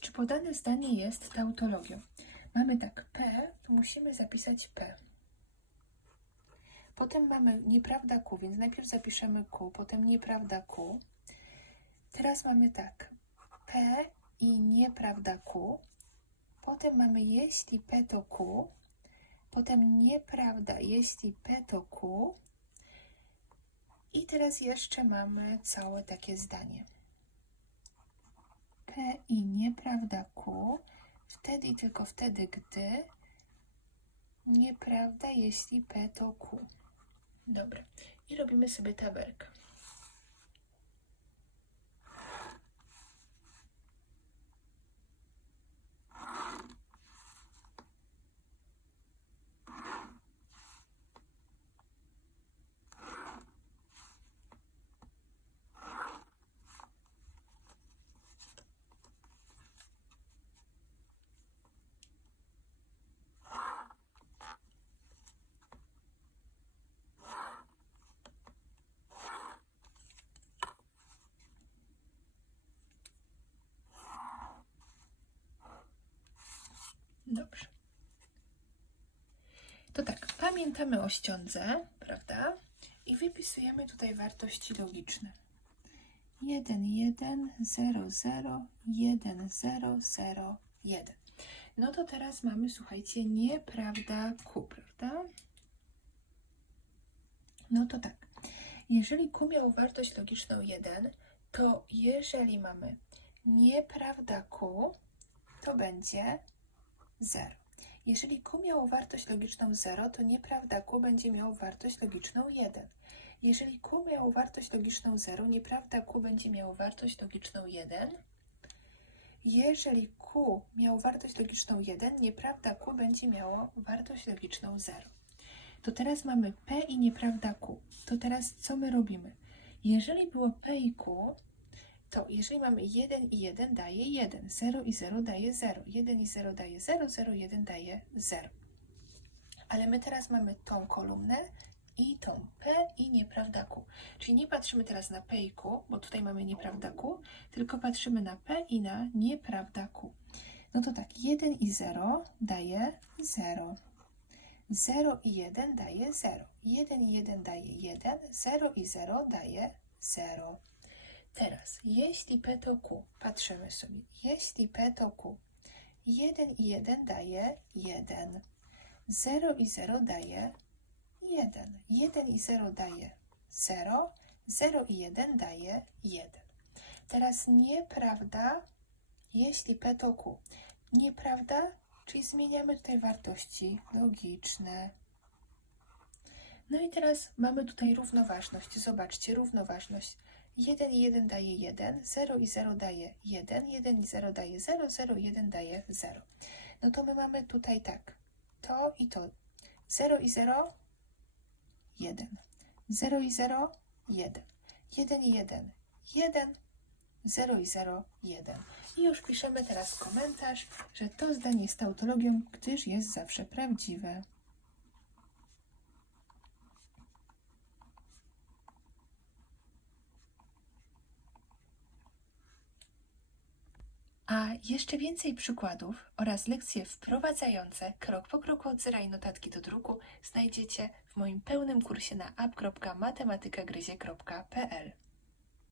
czy podane zdanie jest tautologią. Mamy tak P, to musimy zapisać P. Potem mamy nieprawda Q, więc najpierw zapiszemy Q, potem nieprawda Q. Teraz mamy tak P i nieprawda Q. Potem mamy jeśli P to Q. Potem nieprawda, jeśli P to Q. I teraz jeszcze mamy całe takie zdanie. P i nieprawda Q. Wtedy i tylko wtedy, gdy nieprawda, jeśli P to Q. Dobra. I robimy sobie tabelkę. Dobrze. To tak, pamiętamy o ściądze, prawda? I wypisujemy tutaj wartości logiczne. 1, 1, 0, 0, 1, 0, 0, 1. No to teraz mamy, słuchajcie, nieprawda Q, prawda? No to tak. Jeżeli Q miał wartość logiczną 1, to jeżeli mamy nieprawda Q, to będzie 0. Jeżeli Q miało wartość logiczną 0, to nieprawda Q będzie miało wartość logiczną 1. Jeżeli Q miało wartość logiczną 0, nieprawda Q będzie miało wartość logiczną 1. Jeżeli Q miało wartość logiczną 1, nieprawda Q będzie miało wartość logiczną 0. To teraz mamy P i nieprawda Q. To teraz co my robimy? Jeżeli było P i Q, to jeżeli mamy 1 i 1 daje 1, 0 i 0 daje 0, 1 i 0 daje 0, 0 i 1 daje 0. Ale my teraz mamy tą kolumnę i tą P i nieprawda Q. Czyli nie patrzymy teraz na P i Q, bo tutaj mamy nieprawda Q, tylko patrzymy na P i na nieprawda Q. No to tak, 1 i 0 daje 0. 0 i 1 daje 0. 1 i 1 daje 1, 0 i 0 daje 0. Teraz, jeśli P to Q, patrzymy sobie, jeśli P to Q, 1 i 1 daje 1, 0 i 0 daje 1, 1 i 0 daje 0, 0 i 1 daje 1. Teraz nieprawda, jeśli P to Q. Nieprawda, czyli zmieniamy tutaj wartości logiczne. No i teraz mamy tutaj równoważność. Zobaczcie, równoważność. 1 i 1 daje 1, 0 i 0 daje 1, 1 i 0 daje 0, 0 i 1 daje 0. No to my mamy tutaj tak, to i to. 0 i 0, 1. 0 i 0, 1. 1 i 1, 1. 0 i 0, 1. I już piszemy teraz komentarz, że to zdanie jest tautologią, gdyż jest zawsze prawdziwe. A jeszcze więcej przykładów oraz lekcje wprowadzające krok po kroku od i notatki do druku znajdziecie w moim pełnym kursie na app.matematykagryzie.pl.